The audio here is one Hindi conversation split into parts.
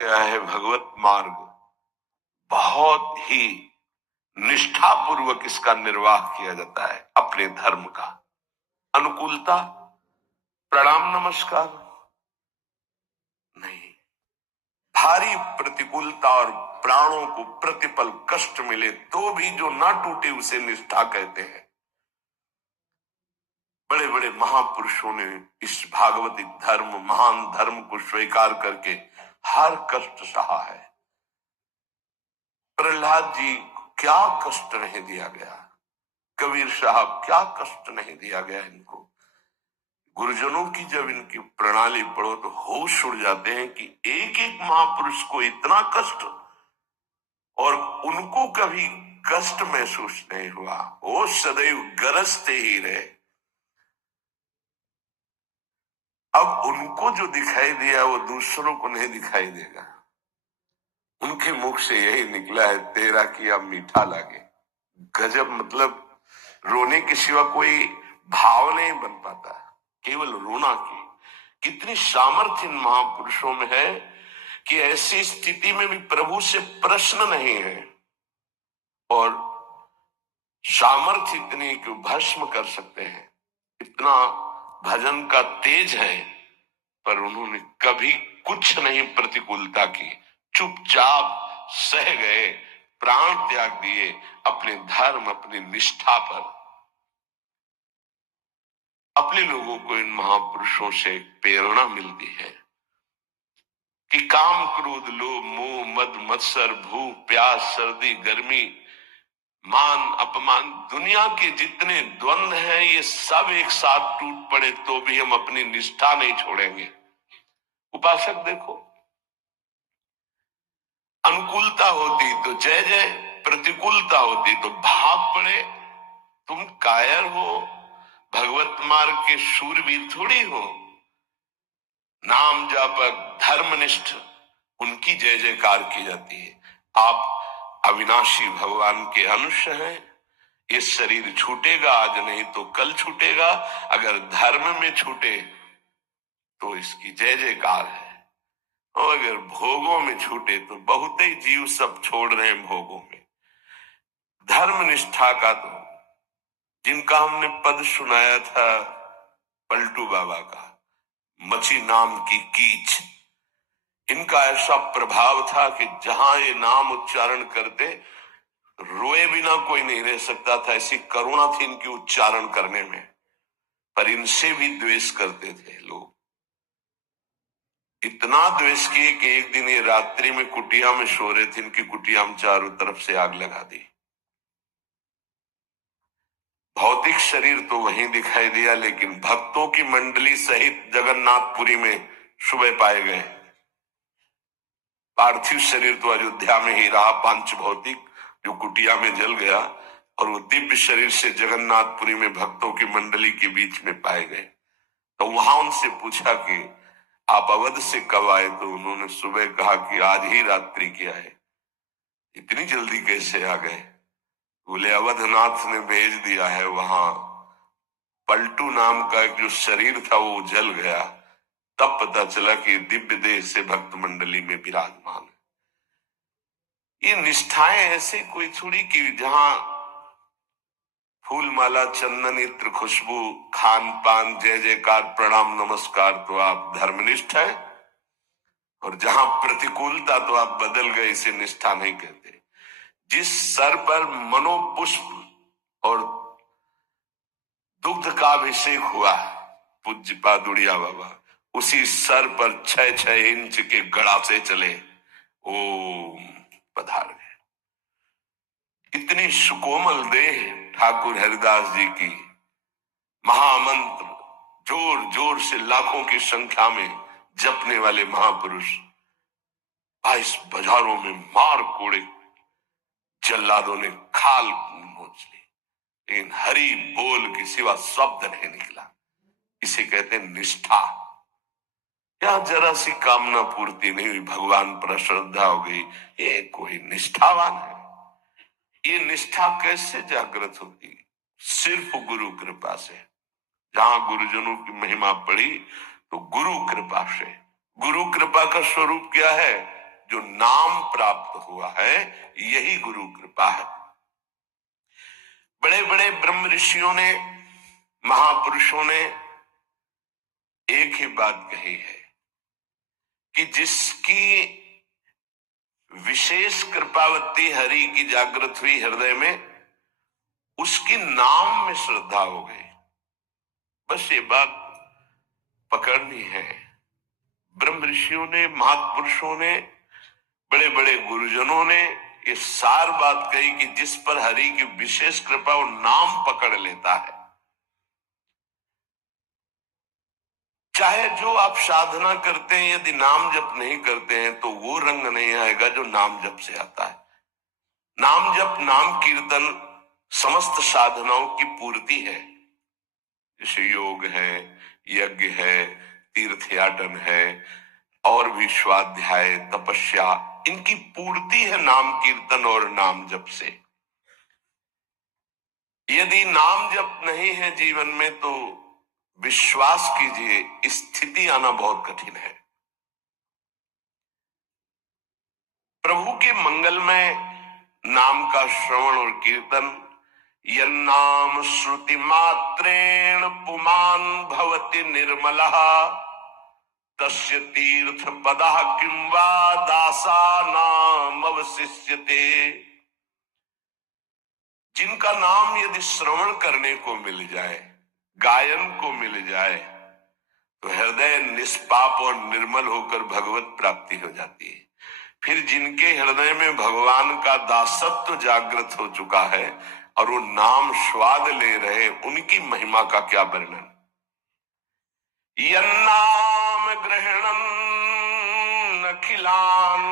क्या है भगवत मार्ग, बहुत ही निष्ठा पूर्वक इसका निर्वाह किया जाता है। अपने धर्म का अनुकूलता, प्रणाम नमस्कार नहीं, भारी प्रतिकूलता और प्राणों को प्रतिपल कष्ट मिले तो भी जो ना टूटे उसे निष्ठा कहते हैं। बड़े बड़े महापुरुषों ने इस भागवतिक धर्म, महान धर्म को स्वीकार करके हर कष्ट सहा है। प्रहलाद जी क्या कष्ट नहीं दिया गया, कबीर साहब क्या कष्ट नहीं दिया गया इनको। गुरुजनों की जब इनकी प्रणाली पढ़ो तो होश उड़ जाते हैं कि एक एक महापुरुष को इतना कष्ट और उनको कभी कष्ट महसूस नहीं हुआ, वो सदैव गरजते ही रहे। अब उनको जो दिखाई दिया वो दूसरों को नहीं दिखाई देगा। उनके मुख से यही निकला है, तेरा किया मीठा लागे। गजब, मतलब रोने के सिवा कोई भाव नहीं बन पाता, केवल रोना की। कितनी सामर्थ्य इन महापुरुषों में है कि ऐसी स्थिति में भी प्रभु से प्रश्न नहीं है और सामर्थ्य इतनी कि भस्म कर सकते हैं। इतना भजन का तेज है, पर उन्होंने कभी कुछ नहीं प्रतिकूलता की, चुपचाप सह गए, प्राण त्याग दिए अपने धर्म, अपनी निष्ठा पर। अपने लोगों को इन महापुरुषों से प्रेरणा मिलती है कि काम, क्रोध, लोभ, मोह, मद, मत्सर, भूख, प्यास, सर्दी, गर्मी, मान, अपमान, दुनिया के जितने द्वंद्व हैं ये सब एक साथ टूट पड़े तो भी हम अपनी निष्ठा नहीं छोड़ेंगे। उपासक देखो, अनुकूलता होती तो जय जय, प्रतिकूलता होती तो भाग पड़े। तुम कायर हो, भगवत मार्ग के शूरवीर थोड़ी हो। नाम जापक, धर्मनिष्ठ, उनकी जय जयकार की जाती है। आप अविनाशी भगवान के अंश हैं। ये शरीर छूटेगा, आज नहीं तो कल छूटेगा। अगर धर्म में छूटे तो इसकी जय जयकार है, और अगर भोगों में छूटे तो बहुत ही जीव सब छोड़ रहे हैं भोगों में। धर्म निष्ठा का तो जिनका हमने पद सुनाया था पलटू बाबा का, मछी नाम की कीच, इनका ऐसा प्रभाव था कि जहां ये नाम उच्चारण करते रोए बिना कोई नहीं रह सकता था। ऐसी करुणा थी इनकी उच्चारण करने में, पर इनसे भी द्वेष करते थे लोग। इतना द्वेष किए कि एक दिन ये रात्रि में कुटिया में सो रहे थे, इनकी कुटिया में चारों तरफ से आग लगा दी। भौतिक शरीर तो वहीं दिखाई दिया, लेकिन भक्तों की मंडली सहित जगन्नाथपुरी में सुबह पाए गए। पार्थिव शरीर तो अयोध्या में ही रहा, पांच भौतिक जो कुटिया में जल गया, और वो दिव्य शरीर से जगन्नाथपुरी में भक्तों की मंडली के बीच में पाए गए। तो वहां उनसे पूछा कि आप अवध से कब आए, तो उन्होंने सुबह कहा कि आज ही रात्रि के आए। इतनी जल्दी कैसे आ गए? बोले अवधनाथ ने भेज दिया है। वहां पलटू नाम का एक जो शरीर था वो जल गया, तब पता चला कि दिव्य देह से भक्त मंडली में विराजमान है। ये निष्ठाएं ऐसे कोई थोड़ी कि जहां फूल माला, चंदन, इत्र, खुशबू, खान पान, जय जयकार, प्रणाम नमस्कार तो आप धर्मनिष्ठ है, और जहां प्रतिकूलता तो आप बदल गए, इसे निष्ठा नहीं कहते। जिस सर पर मनोपुष्प और दुग्ध का अभिषेक हुआ पूज्य पादुड़िया बाबा, उसी सर पर 6-6 इंच के गड़ा से चले ओम पधार गए। इतनी सुकोमल देह ठाकुर हरिदास जी की, महामंत्र जोर जोर से लाखों की संख्या में जपने वाले महापुरुष 22 बाजारों में मार कोड़े जल्लादों ने खाल नोच ली, लेकिन हरि बोल के सिवा शब्द नहीं निकला। इसे कहते हैं निष्ठा। यहां जरा सी कामना पूर्ति नहीं हुई, भगवान पर श्रद्धा हो गई, ये कोई निष्ठावान है? ये निष्ठा कैसे जागृत होगी? सिर्फ गुरु कृपा से। जहां गुरुजनों की महिमा पड़ी तो गुरु कृपा से। गुरु कृपा का स्वरूप क्या है? जो नाम प्राप्त हुआ है, यही गुरु कृपा है। बड़े बड़े ब्रह्म ऋषियों ने, महापुरुषों ने एक ही बात कही है कि जिसकी विशेष कृपावती हरि की जागृत हुई हृदय में, उसकी नाम में श्रद्धा हो गई। बस ये बात पकड़नी है। ब्रह्म ऋषियों ने, महापुरुषों ने, बड़े बड़े गुरुजनों ने ये सार बात कही कि जिस पर हरि की विशेष कृपा, वो नाम पकड़ लेता है। चाहे जो आप साधना करते हैं, यदि नाम जप नहीं करते हैं तो वो रंग नहीं आएगा जो नाम जप से आता है। नाम जप, नाम कीर्तन समस्त साधनाओं की पूर्ति है। जैसे योग है, यज्ञ है, तीर्थयाटन है, और भी स्वाध्याय, तपस्या, इनकी पूर्ति है नाम कीर्तन और नाम जप से। यदि नाम जप नहीं है जीवन में तो विश्वास कीजिए, स्थिति आना बहुत कठिन है। प्रभु के मंगलमय नाम का श्रवण और कीर्तन, यन्नाम श्रुति मात्रेण पुमान भवति निर्मलः तस्य तीर्थ पदः किं वा दासानाम अवशिष्यते। जिनका नाम यदि श्रवण करने को मिल जाए, गायन को मिल जाए, तो हृदय निष्पाप और निर्मल होकर भगवत प्राप्ति हो जाती है। फिर जिनके हृदय में भगवान का दासत्व जागृत हो चुका है और वो नाम स्वाद ले रहे, उनकी महिमा का क्या वर्णन। यन्नाम ग्रहणं अखिलान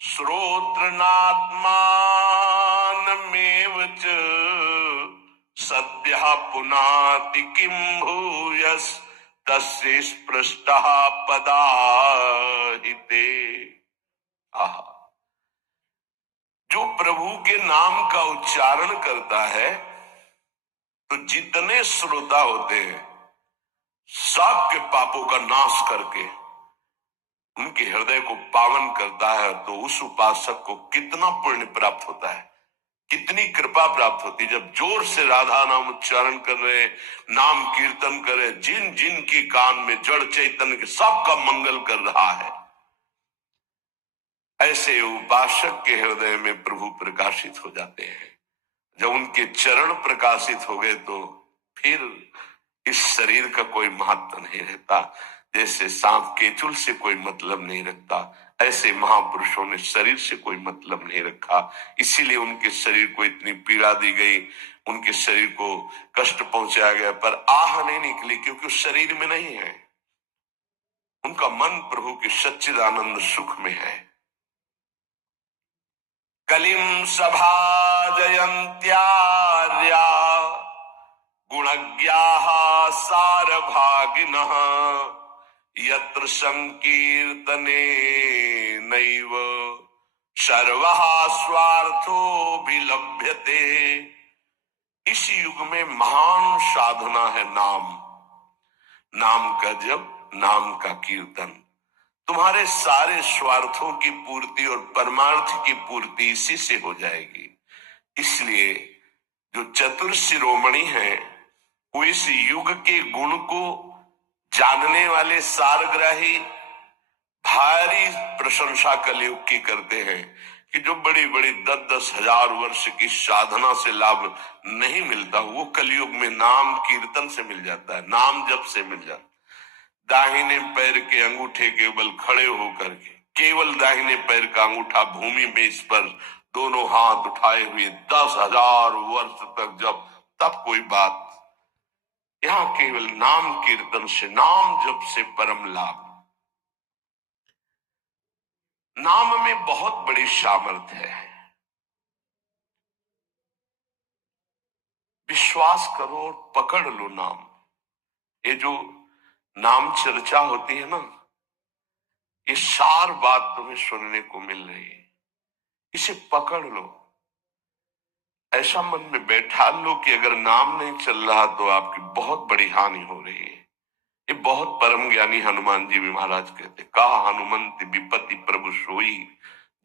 श्रोत्रनात्मानमेव च सद्यः पुनाति किं भूयस् तस्य स्पृष्टः पदाहिते। आहा, जो प्रभु के नाम का उच्चारण करता है तो जितने श्रोता होते हैं सबके पापों का नाश करके उनके हृदय को पावन करता है। तो उस उपासक को कितना पुण्य प्राप्त होता है, कितनी कृपा प्राप्त होती है। जब जोर से राधा नाम उच्चारण कर रहे, नाम कीर्तन करे, जिन जिन की कान में जड़ चैतन्य के सबका मंगल कर रहा है, ऐसे उपासक के हृदय में प्रभु प्रकाशित हो जाते हैं। जब उनके चरण प्रकाशित हो गए तो फिर इस शरीर का कोई महत्व नहीं रहता। जैसे सांप केचुल से कोई मतलब नहीं रखता, ऐसे महापुरुषों ने शरीर से कोई मतलब नहीं रखा। इसीलिए उनके शरीर को इतनी पीड़ा दी गई, उनके शरीर को कष्ट पहुंचाया गया, पर आह नहीं निकली, क्योंकि उस शरीर में नहीं है। उनका मन प्रभु के सच्चिदानंद सुख में है। कलिम सभा जयंत्यार्या गुणज्ञाः सारभागिनः यत्र संकीर्तने नैव सर्वः स्वार्थो विलभ्यते। इस युग में महान साधना है नाम, नाम का जप, नाम का कीर्तन। तुम्हारे सारे स्वार्थों की पूर्ति और परमार्थ की पूर्ति इसी से हो जाएगी। इसलिए जो चतुर शिरोमणि है वो इस युग के गुण को जानने वाले सारग्राही भारी प्रशंसा कलयुग की करते हैं कि जो बड़ी बड़ी 10-10 हजार वर्ष की साधना से लाभ नहीं मिलता, वो कलयुग में नाम कीर्तन से मिल जाता है, नाम जप से मिल जाता है। दाहिने पैर के अंगूठे केवल खड़े होकर के, केवल दाहिने पैर का अंगूठा भूमि में इस पर दोनों हाथ उठाए हुए 10,000 वर्ष तक जब, तब कोई बात। यहां केवल नाम कीर्तन से, नाम जप से परम लाभ। नाम में बहुत बड़ी सामर्थ्य है। विश्वास करो और पकड़ लो नाम। ये जो नाम चर्चा होती है ना, ये सार बात तुम्हें सुनने को मिल रही है, इसे पकड़ लो। ऐसा मन में बैठा लो कि अगर नाम नहीं चल रहा तो आपकी बहुत बड़ी हानि हो रही है। ये बहुत परम ज्ञानी हनुमान जी भी महाराज कहते, कहा हनुमंत विपत्ति प्रभु सोई,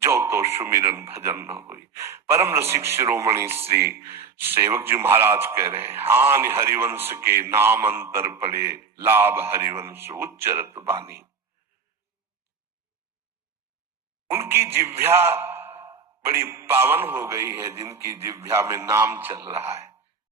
जो तो सुमिरन भजन न होई। परम रसिक शिरोमणि श्री सेवक जी महाराज कह रहे हैं, हानि हरिवंश के नाम अंतर पड़े, लाभ हरिवंश उच्चरत बानी। उनकी जिह्वा बड़ी पावन हो गई है, जिनकी जिह्वा में नाम चल रहा है।